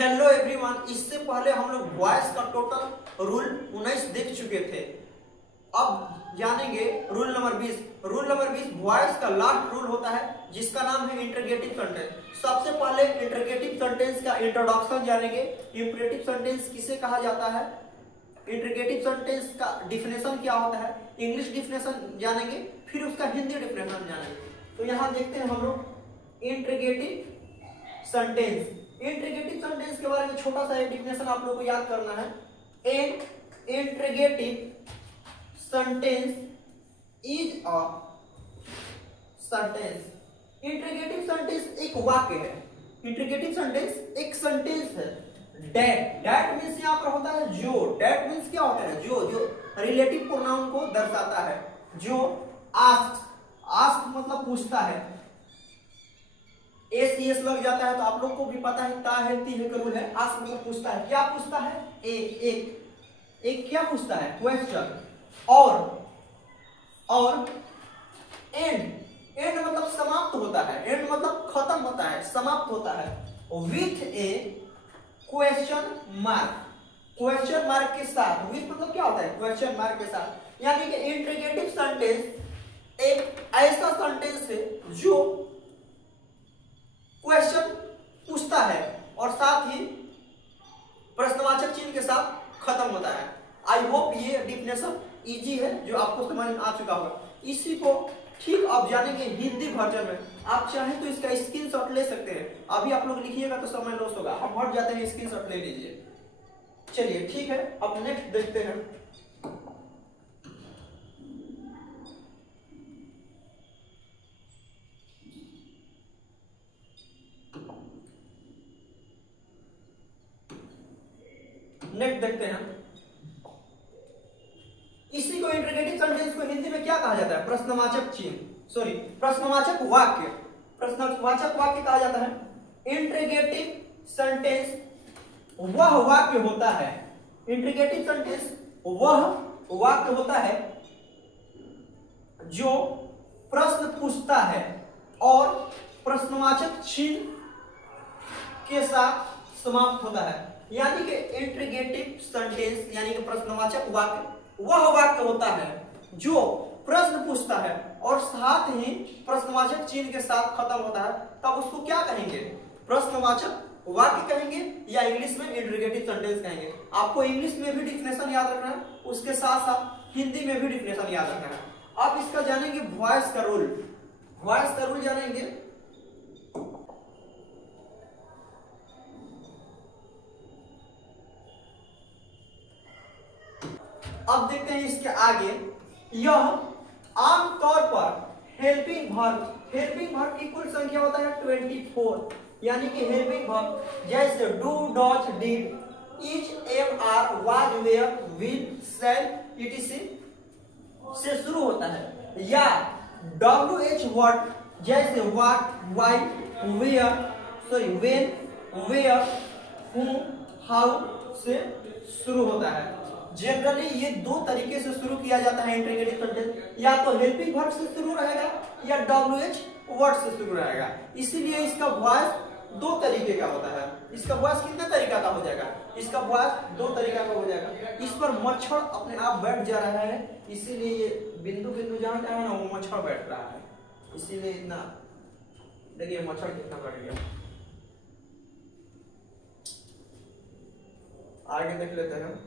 Hello everyone, इससे पहले हम लोग वॉइस का टोटल रूल 19 देख चुके थे। अब जानेंगे rule number 20। Rule number 20 voice का लास्ट रूल होता है जिसका नाम है इंटरगेटिव सेंटेंस। सबसे पहले इंटरगेटिव सेंटेंस का इंट्रोडक्शन जानेंगे। इंपरेटिव सेंटेंस किसे कहा जाता है, इंटरगेटिव सेंटेंस का डिफिनेशन क्या होता है, इंग्लिश डिफिनेशन जानेंगे, फिर उसका हिंदी डिफिनेशन जानेंगे। तो यहाँ देखते हैं हम लोग इंटरगेटिव सेंटेंस। इंटरगेटिव सेंटेंस के बारे में छोटा सा एक डिफिनेशन आप लोगों को याद करना है। An interrogative sentence is a sentence. Interrogative sentence एक वाक्य है। इंटरगेटिव सेंटेंस एक सेंटेंस है। दैट मीन्स यहाँ पर होता है जो। दैट मीन्स क्या होता है, जो रिलेटिव प्रोनाउन को दर्शाता है। जो आस्क मतलब पूछता है। एस लग जाता है तो आप लोग को भी पता है, ता है ती है का रूल है। आस्क मतलब पूछता है। क्या पूछता है, एक क्या पूछता है, क्वेश्चन। और एंड मतलब समाप्त होता है। एंड मतलब खत्म होता है, समाप्त होता है with A question mark. Question mark के साथ। विथ मतलब क्या होता है, क्वेश्चन मार्क के साथ। यानी कि इंटरगेटिव सेंटेंस एक ऐसा सेंटेंस है जो क्वेश्चन पूछता है और साथ ही प्रश्नवाचक चिन्ह के साथ खत्म होता है। आई होप ये डिफिनेशन इजी है जो आपको समझ में आ चुका होगा। इसी को ठीक आप जानेंगे हिंदी वर्जन में। आप चाहें तो इसका स्क्रीनशॉट ले सकते हैं। अभी आप लोग लिखिएगा तो समय लॉस होगा। हम हट जाते हैं, स्क्रीनशॉट ले लीजिए। चलिए ठीक है, अब नेक्स्ट देखते हैं। नेक्स्ट देखते हैं। इसी को इंटरगेटिव सेंटेंस को हिंदी में क्या कहा जाता है, प्रश्नवाचक चिन्ह, सॉरी प्रश्नवाचक वाक्य। प्रश्नवाचक वाक्य कहा जाता है। इंटरगेटिव सेंटेंस वह वाक्य होता है। इंटरगेटिव सेंटेंस वह वाक्य होता है जो प्रश्न पूछता है और प्रश्नवाचक चिन्ह के साथ समाप्त होता है। यानी कि इंटरगेटिव सेंटेंस यानी कि प्रश्नवाचक वाक्य वह वाक्य होता है जो प्रश्न पूछता है और साथ ही प्रश्नवाचक चिन्ह के साथ खत्म होता है। तब उसको क्या कहेंगे, प्रश्नवाचक वाक्य कहेंगे या इंग्लिश में इंटरगेटिव सेंटेंस कहेंगे। आपको इंग्लिश में भी डिफिनेशन याद रखना है, उसके साथ साथ हिंदी में भी डिफिनेशन याद रखना है। अब इसका जानेंगे वॉइस का रूल। वॉइस का रूल जानेंगे। अब देखते हैं इसके आगे। यह आमतौर पर हेल्पिंग वर्ब की कुल संख्या होता है 24। यानी कि हेल्पिंग वर्ब जैसे do, does, did, is, am, are, was, were, will, shall, etc से शुरू होता है। या WH वर्ड जैसे what, why, where, where, whom, how से शुरू होता है। जनरली ये दो तरीके से शुरू किया जाता है इंटरगेटिव सेंटेंस। या तो हेल्पिंग वर्ब से शुरू रहेगा या WH वर्ड से शुरू रहेगा। इसीलिए इसका वॉइस दो तरीके का होता है। इसका वॉइस कितने तरीका का हो जाएगा, इसका वॉइस दो तरीका का हो जाएगा। इस पर मच्छर अपने आप बैठ जा रहा है, इसीलिए ये बिंदु जहां है ना वो मच्छर बैठ रहा है, इसीलिए इतना देखिए मच्छर कितना बैठ गया। आगे देख लेते हैं।